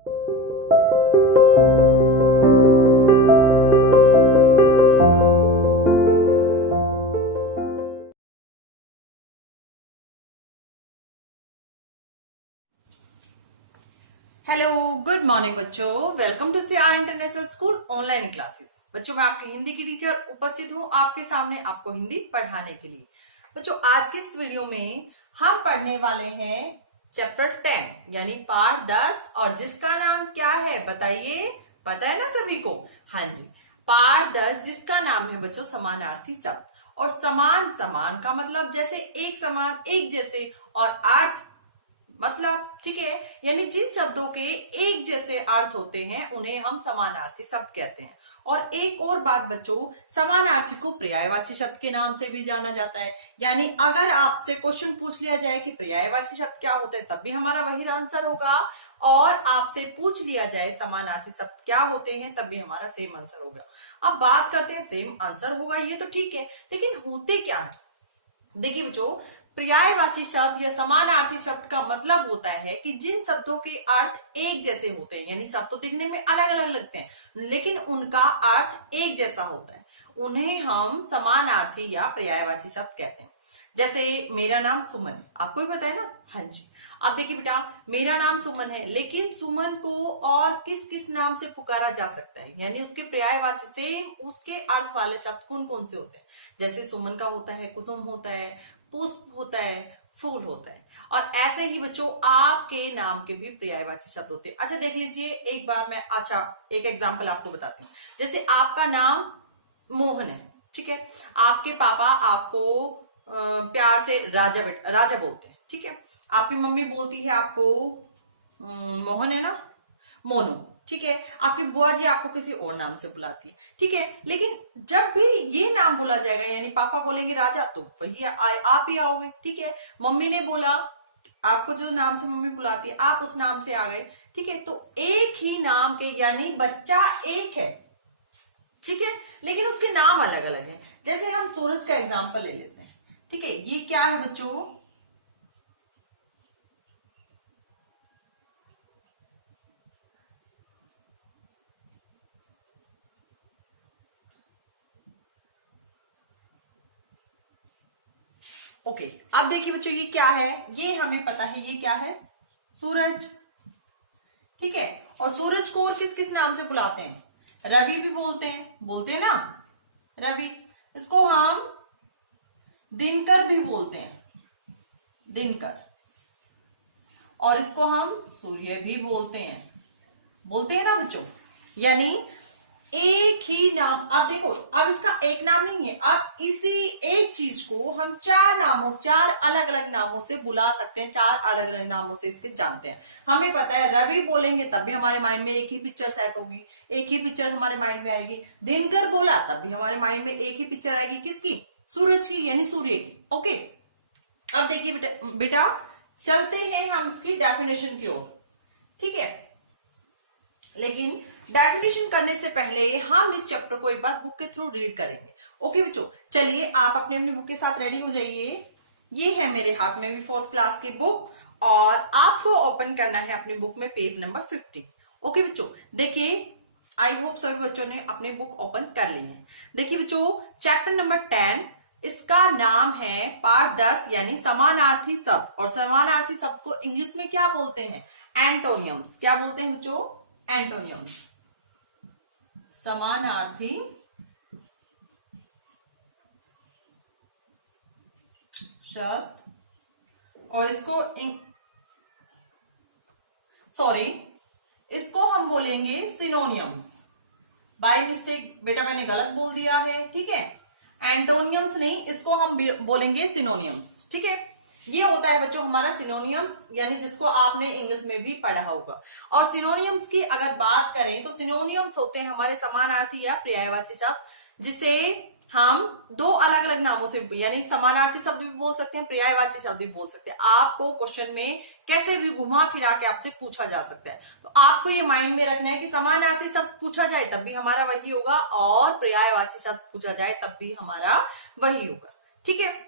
Hello, good morning बच्चों। Welcome to CR international school online classes. बच्चों, मैं आपकी हिंदी की टीचर उपस्थित हूँ आपके सामने आपको हिंदी पढ़ाने के लिए। बच्चों, आज के इस वीडियो में हम पढ़ने वाले हैं चैप्टर 10 यानी पार्ट 10 और जिसका नाम क्या है बताइए, पता है ना सभी को? हाँ जी, पार्ट 10 जिसका नाम है बच्चों समानार्थी शब्द। और समान समान का मतलब जैसे एक समान, एक जैसे, और अर्थ मतलब, ठीक है, यानी जिन शब्दों के एक जैसे अर्थ होते हैं उन्हें हम समानार्थी शब्द कहते हैं। और एक और बात बच्चों, समानार्थी को पर्यायवाची शब्द के नाम से भी जाना जाता है। यानी अगर आपसे क्वेश्चन पूछ लिया जाए कि पर्यायवाची शब्द क्या होता है तब भी हमारा वही आंसर होगा, और आपसे पूछ लिया जाए समानार्थी शब्द क्या होते हैं तब भी हमारा सेम आंसर होगा। अब बात करते हैं सेम आंसर होगा ये तो ठीक है, लेकिन होते क्या है? देखिए बच्चों, पर्यायवाची शब्द या समानार्थी शब्द का मतलब होता है कि जिन शब्दों के अर्थ एक जैसे होते हैं, यानी शब्द तो दिखने में अलग अलग लगते हैं लेकिन उनका अर्थ एक जैसा होता है, उन्हें हम समानार्थी या पर्यायवाची शब्द कहते हैं। जैसे मेरा नाम सुमन है, आपको भी पता है ना? हाँ जी। अब देखिए बेटा, मेरा नाम सुमन है लेकिन सुमन को और किस किस नाम से पुकारा जा सकता है, यानी उसके पर्यायवाची सेम उसके अर्थ वाले शब्द कौन कौन से होते हैं? जैसे सुमन का होता है कुसुम होता है, पुष्प होता है, फूल होता है। और ऐसे ही बच्चों आपके नाम के भी पर्यायवाची शब्द होते हैं। अच्छा देख लीजिए एक बार मैं एक एग्जांपल आपको बताती हूँ। जैसे आपका नाम मोहन है, ठीक है, आपके पापा आपको प्यार से राजा बोलते हैं, ठीक है, आपकी मम्मी बोलती है आपको मोहन है ना, मोनू, ठीक है, आपकी बुआ जी आपको किसी और नाम से बुलाती है, ठीक है, लेकिन जब भी ये नाम बोला जाएगा यानी पापा बोलेंगे राजा तो वही आप ही आओगे, ठीक है, मम्मी ने बोला आपको जो नाम से मम्मी बुलाती है आप उस नाम से आ गए, ठीक है, तो एक ही नाम के यानी बच्चा एक है, ठीक है, लेकिन उसके नाम अलग अलग है। जैसे हम सूरज का एग्जाम्पल ले लेते हैं, ठीक है, ये क्या है बच्चों? ओके, अब देखिए बच्चों ये क्या है, ये हमें पता है ये क्या है, सूरज, ठीक है, और सूरज को और किस किस नाम से बुलाते हैं? रवि भी बोलते हैं ना, रवि, इसको हम दिनकर भी बोलते हैं, दिनकर, और इसको हम सूर्य भी बोलते हैं ना बच्चों। यानी एक ही नाम, अब देखो अब इसका एक नाम नहीं है, अब इसी एक चीज को हम चार अलग अलग नामों से बुला सकते हैं, चार अलग अलग नामों से इसके जानते हैं। हमें पता है रवि बोलेंगे तब भी हमारे माइंड में एक ही पिक्चर सेट होगी, एक ही पिक्चर हमारे माइंड में आएगी, दिनकर बोला तब भी हमारे माइंड में एक ही पिक्चर आएगी, किसकी? सूरज की, यानी सूर्य की। ओके, अब देखिए बेटा चलते हैं हम इसकी डेफिनेशन की ओर, ठीक है, लेकिन डेफिनेशन करने से पहले हम इस चैप्टर को एक बार बुक के थ्रू रीड करेंगे। ओके बच्चों, चलिए आप अपने अपनी बुक के साथ रेडी हो जाइए। ये है मेरे हाथ में भी 4th क्लास की बुक और आपको ओपन करना है अपनी बुक में पेज नंबर 50। ओके बच्चों, देखिए आई होप सभी बच्चों ने अपनी बुक ओपन कर ली है। देखिए बच्चों, चैप्टर नंबर 10 इसका नाम है पार्ट 10 यानी समानार्थी शब्द, और समानार्थी शब्द को इंग्लिश में क्या बोलते हैं? एंटोनियम्स। क्या बोलते हैं बच्चों? एंटोनियम्स, समानार्थी शब्द, और इसको हम बोलेंगे सिनोनियम्स। बाय मिस्टेक बेटा मैंने गलत बोल दिया है, ठीक है, एंटोनियम्स नहीं, इसको हम बोलेंगे सिनोनियम्स, ठीक है। ये होता है बच्चों हमारा सिनोनियम्स, यानी जिसको आपने इंग्लिश में भी पढ़ा होगा। और सिनोनियम्स की अगर बात करें तो सिनोनियम्स होते हैं हमारे समानार्थी या पर्यायवाची शब्द, जिसे हम दो अलग अलग नामों से, यानी समानार्थी शब्द भी बोल सकते हैं, पर्यायवाची शब्द भी बोल सकते हैं। आपको क्वेश्चन में कैसे भी घुमा फिरा के आपसे पूछा जा सकता है, तो आपको ये माइंड में रखना है कि समानार्थी शब्द पूछा जाए तब भी हमारा वही होगा, और पर्यायवाची शब्द पूछा जाए तब भी हमारा वही होगा, ठीक है।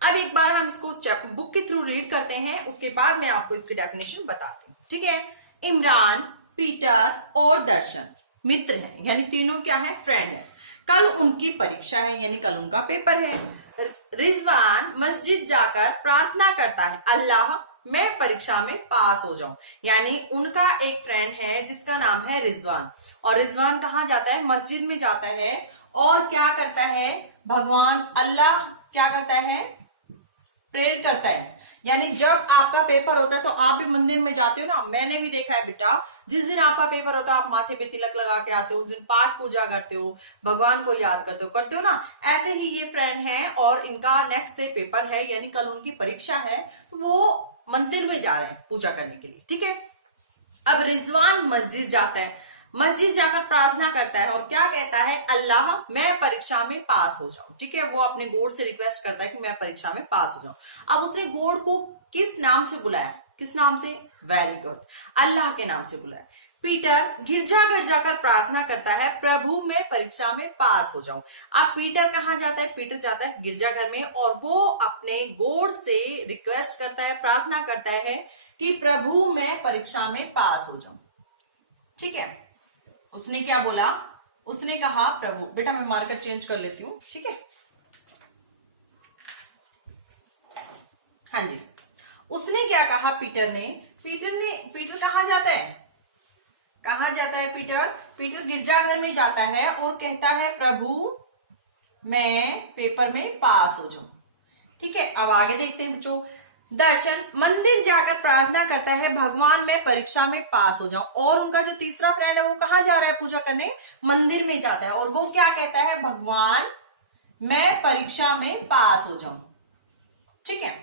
अब एक बार हम इसको बुक के थ्रू रीड करते हैं, उसके बाद मैं आपको इसकी डेफिनेशन बताती हूँ, ठीक है। इमरान, पीटर और दर्शन मित्र हैं, यानी तीनों क्या है, फ्रेंड है। कल उनकी परीक्षा है, यानी कल उनका पेपर है। रिजवान मस्जिद जाकर प्रार्थना करता है, अल्लाह मैं परीक्षा में पास हो जाऊं। यानी उनका एक फ्रेंड है जिसका नाम है रिजवान, और रिजवान कहाँ जाता है, मस्जिद में जाता है और क्या करता है, भगवान अल्लाह क्या करता है, प्रेयर करता है। यानी जब आपका पेपर होता है तो आप भी मंदिर में जाते हो ना, मैंने भी देखा है बेटा, जिस दिन आपका पेपर होता है आप माथे पे तिलक लगा के आते हो, उस दिन पाठ पूजा करते हो, भगवान को याद करते हो ना। ऐसे ही ये फ्रेंड है और इनका नेक्स्ट डे पेपर है, यानी कल उनकी परीक्षा है, तो वो मंदिर में जा रहे हैं पूजा करने के लिए। ठीक है, अब रिजवान मस्जिद जाता है, मस्जिद जाकर प्रार्थना करता है और क्या कहता है, अल्लाह मैं परीक्षा में पास हो जाऊं। ठीक है, वो अपने गॉड से रिक्वेस्ट करता है कि मैं परीक्षा में पास हो जाऊं। अब उसने गॉड को किस नाम से बुलाया, किस नाम से, वेरी गुड, अल्लाह के नाम से बुलाया। पीटर गिरजाघर जाकर प्रार्थना करता है, प्रभु मैं परीक्षा में पास हो जाऊं। अब पीटर कहाँ जाता है, पीटर जाता है गिरजाघर में और वो अपने गॉड से रिक्वेस्ट करता है, प्रार्थना करता है कि प्रभु मैं परीक्षा में पास हो जाऊं। ठीक है, उसने क्या बोला, उसने कहा प्रभु, बेटा मैं मार्कर चेंज कर लेती हूँ। ठीक है, हाँ जी, उसने क्या कहा, पीटर कहाँ जाता है, कहाँ जाता है पीटर, पीटर गिरजाघर में जाता है और कहता है प्रभु मैं पेपर में पास हो जाऊं। ठीक है, अब आगे देखते हैं बच्चों। दर्शन मंदिर जाकर प्रार्थना करता है, भगवान मैं परीक्षा में पास हो जाऊं। और उनका जो तीसरा फ्रेंड है वो कहाँ जा रहा है पूजा करने, मंदिर में जाता है और वो क्या कहता है, भगवान मैं परीक्षा में पास हो जाऊं। ठीक है,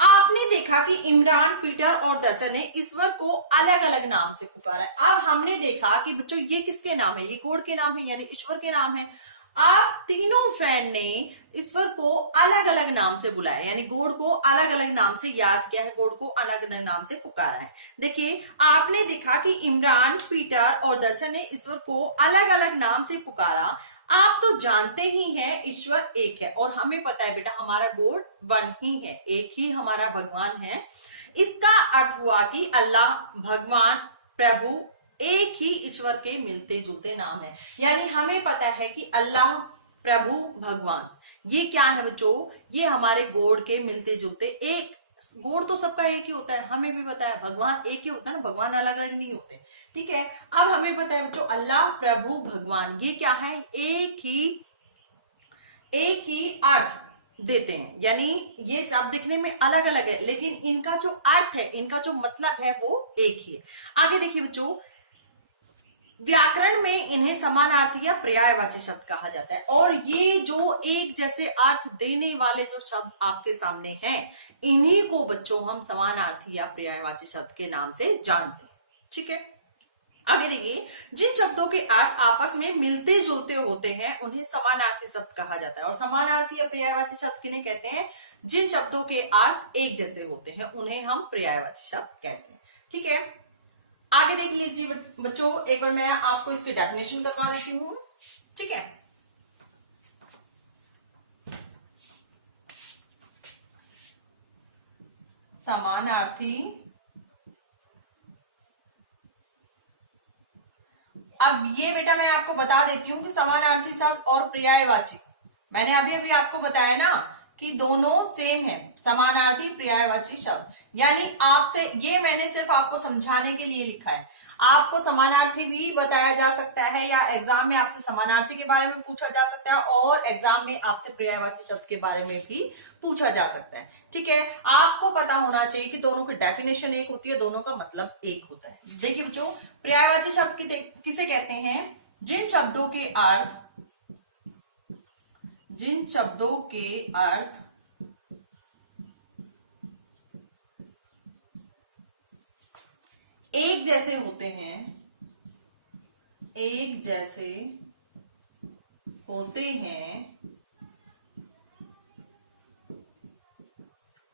आपने देखा कि इमरान, पीटर और दर्शन ने ईश्वर को अलग अलग नाम से पुकारा है। अब हमने देखा कि बच्चों ये किसके नाम है, ये गॉड के नाम है, यानी ईश्वर के नाम है। आप तीनों फ्रेंड ने ईश्वर को अलग अलग नाम से बुलाया, यानी गॉड को अलग अलग नाम से याद किया है, गॉड को अलग अलग नाम से पुकारा है। देखिए, आपने देखा कि इमरान, पीटर और दर्शन ने ईश्वर को अलग अलग नाम से पुकारा। आप तो जानते ही हैं ईश्वर एक है और हमें पता है बेटा हमारा गॉड वन ही है, एक ही हमारा भगवान है। इसका अर्थ हुआ कि अल्लाह, भगवान, प्रभु एक ही ईश्वर के मिलते जुलते नाम है। यानी हमें पता है कि अल्लाह, प्रभु, भगवान ये क्या है बच्चों, ये हमारे गॉड के मिलते जुलते, एक गॉड तो सबका एक ही होता है, हमें भी पता है भगवान एक ही होता है ना, भगवान अलग अलग नहीं होते। ठीक है, अब हमें पता है बच्चों अल्लाह, प्रभु, भगवान ये क्या है, एक ही अर्थ देते हैं, यानी ये शब्द दिखने में अलग अलग है लेकिन इनका जो अर्थ है, इनका जो मतलब है वो एक ही है। आगे देखिए बच्चों, व्याकरण में इन्हें समानार्थी या पर्यायवाची शब्द कहा जाता है और ये जो एक जैसे अर्थ देने वाले जो शब्द आपके सामने हैं, इन्हीं को बच्चों हम समानार्थी या पर्यायवाची शब्द के नाम से जानते हैं। ठीक है, आगे देखिए, जिन शब्दों के अर्थ आपस में मिलते जुलते होते हैं उन्हें समानार्थी शब्द कहा जाता है। और समानार्थी या पर्यायवाची शब्द किन्हें कहते हैं, जिन शब्दों के अर्थ एक जैसे होते हैं उन्हें हम पर्यायवाची शब्द कहते हैं। ठीक है, आगे देख लीजिए बच्चों, एक बार मैं आपको इसकी डेफिनेशन करवा देती हूँ। ठीक है, समानार्थी, अब ये बेटा मैं आपको बता देती हूँ कि समानार्थी शब्द और पर्यायवाची, मैंने अभी अभी आपको बताया ना कि दोनों सेम है, समानार्थी पर्यायवाची शब्द। यानी आपसे ये मैंने सिर्फ आपको समझाने के लिए लिखा है, आपको समानार्थी भी बताया जा सकता है या एग्जाम में आपसे समानार्थी के बारे में पूछा जा सकता है और एग्जाम में आपसे पर्यायवाची शब्द के बारे में भी पूछा जा सकता है। ठीक है, आपको पता होना चाहिए कि दोनों की डेफिनेशन एक होती है, दोनों का मतलब एक होता है। देखिए बच्चों, पर्यायवाची शब्द किसे कहते हैं, जिन शब्दों के अर्थ एक जैसे होते हैं,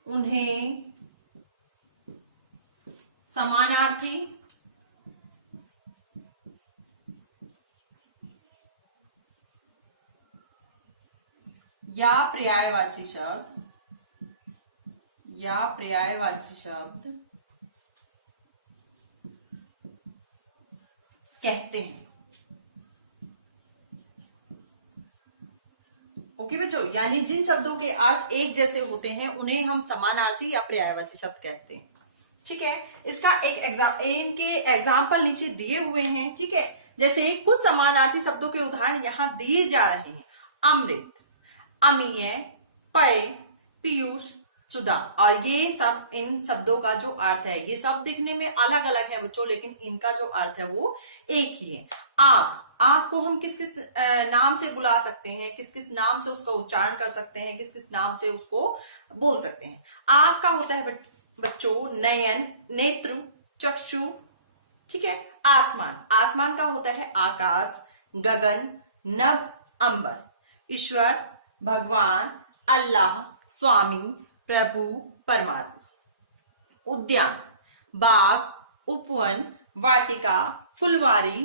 उन्हें समानार्थी या पर्यायवाची शब्द, कहते हैं। ओके बच्चों, यानी जिन शब्दों के अर्थ एक जैसे होते हैं उन्हें हम समानार्थी या पर्यायवाची शब्द कहते हैं। ठीक है, इसका इनके एग्जाम्पल नीचे दिए हुए हैं। ठीक है, जैसे कुछ समानार्थी शब्दों के उदाहरण यहाँ दिए जा रहे हैं। अमृत, अमीय, पेय, पीयूष, सुधा। और ये सब इन शब्दों का जो अर्थ है, ये सब दिखने में अलग अलग है बच्चों, लेकिन इनका जो अर्थ है वो एक ही है। आग, आग को हम किस किस नाम से बुला सकते हैं, किस किस नाम से उसका उच्चारण कर सकते हैं, किस किस नाम से उसको बोल सकते हैं। आग का होता है बच्चों नयन, नेत्र, चक्षु। ठीक है, आसमान, आसमान का होता है आकाश, गगन, नभ, अंबर। ईश्वर, भगवान, अल्लाह, स्वामी, प्रभु, परमात्मा। उद्यान, बाग, उपवन, वाटिका, फुलवारी।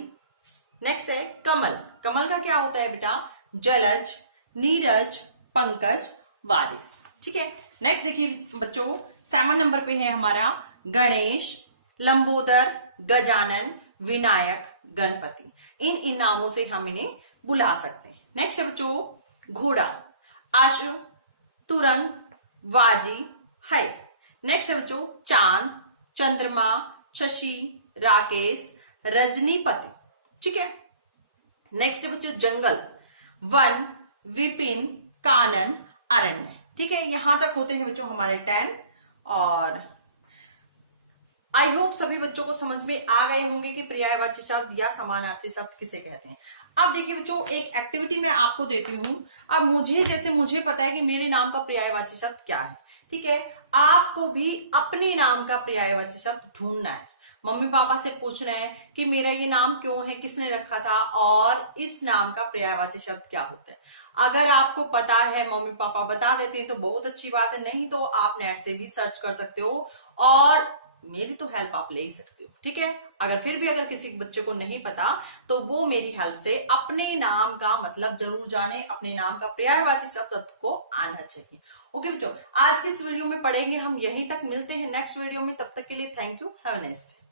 नेक्स्ट है कमल, कमल का क्या होता है बेटा? जलज, नीरज, पंकज, वारिस। ठीक है, नेक्स्ट देखिए बच्चों, 7 नंबर पे है हमारा गणेश, लंबोदर, गजानन, विनायक, गणपति। इन नामों से हम इन्हें बुला सकते हैं। नेक्स्ट है बच्चों घोड़ा, अश्व, तुरंग, वाजी, है। नेक्स्ट है बच्चों चांद, चंद्रमा, शशि, राकेश, रजनीपति। ठीक है, नेक्स्ट है बच्चों जंगल, वन, विपिन, कानन, अरण्य। ठीक है, यहां तक होते हैं बच्चों हमारे 10। और आई होप सभी बच्चों को समझ में आ गए होंगे कि पर्यायवाची शब्द या समानार्थी शब्द किसे कहते हैं। अब देखिए बच्चों, एक एक्टिविटी मैं आपको देती हूँ। अब मुझे पता है कि मेरे नाम का पर्यायवाची शब्द क्या है। ठीक है, आपको भी अपने नाम का पर्यायवाची शब्द ढूंढना है। मम्मी पापा से पूछना है कि मेरा ये नाम क्यों है, किसने रखा था, और इस नाम का पर्यायवाची शब्द क्या होता है। अगर आपको पता है, मम्मी पापा बता देते हैं तो बहुत अच्छी बात है, नहीं तो आप नेट से भी सर्च कर सकते हो और मेरी तो हेल्प आप ले ही सकते हो। ठीक है, अगर फिर भी अगर किसी बच्चे को नहीं पता तो वो मेरी हेल्प से अपने नाम का मतलब जरूर जाने, अपने नाम का पर्यायवाची शब्द को आना चाहिए। ओके बच्चों, आज के इस वीडियो में पढ़ेंगे हम, यहीं तक। मिलते हैं नेक्स्ट वीडियो में, तब तक के लिए thank you, have a nice day.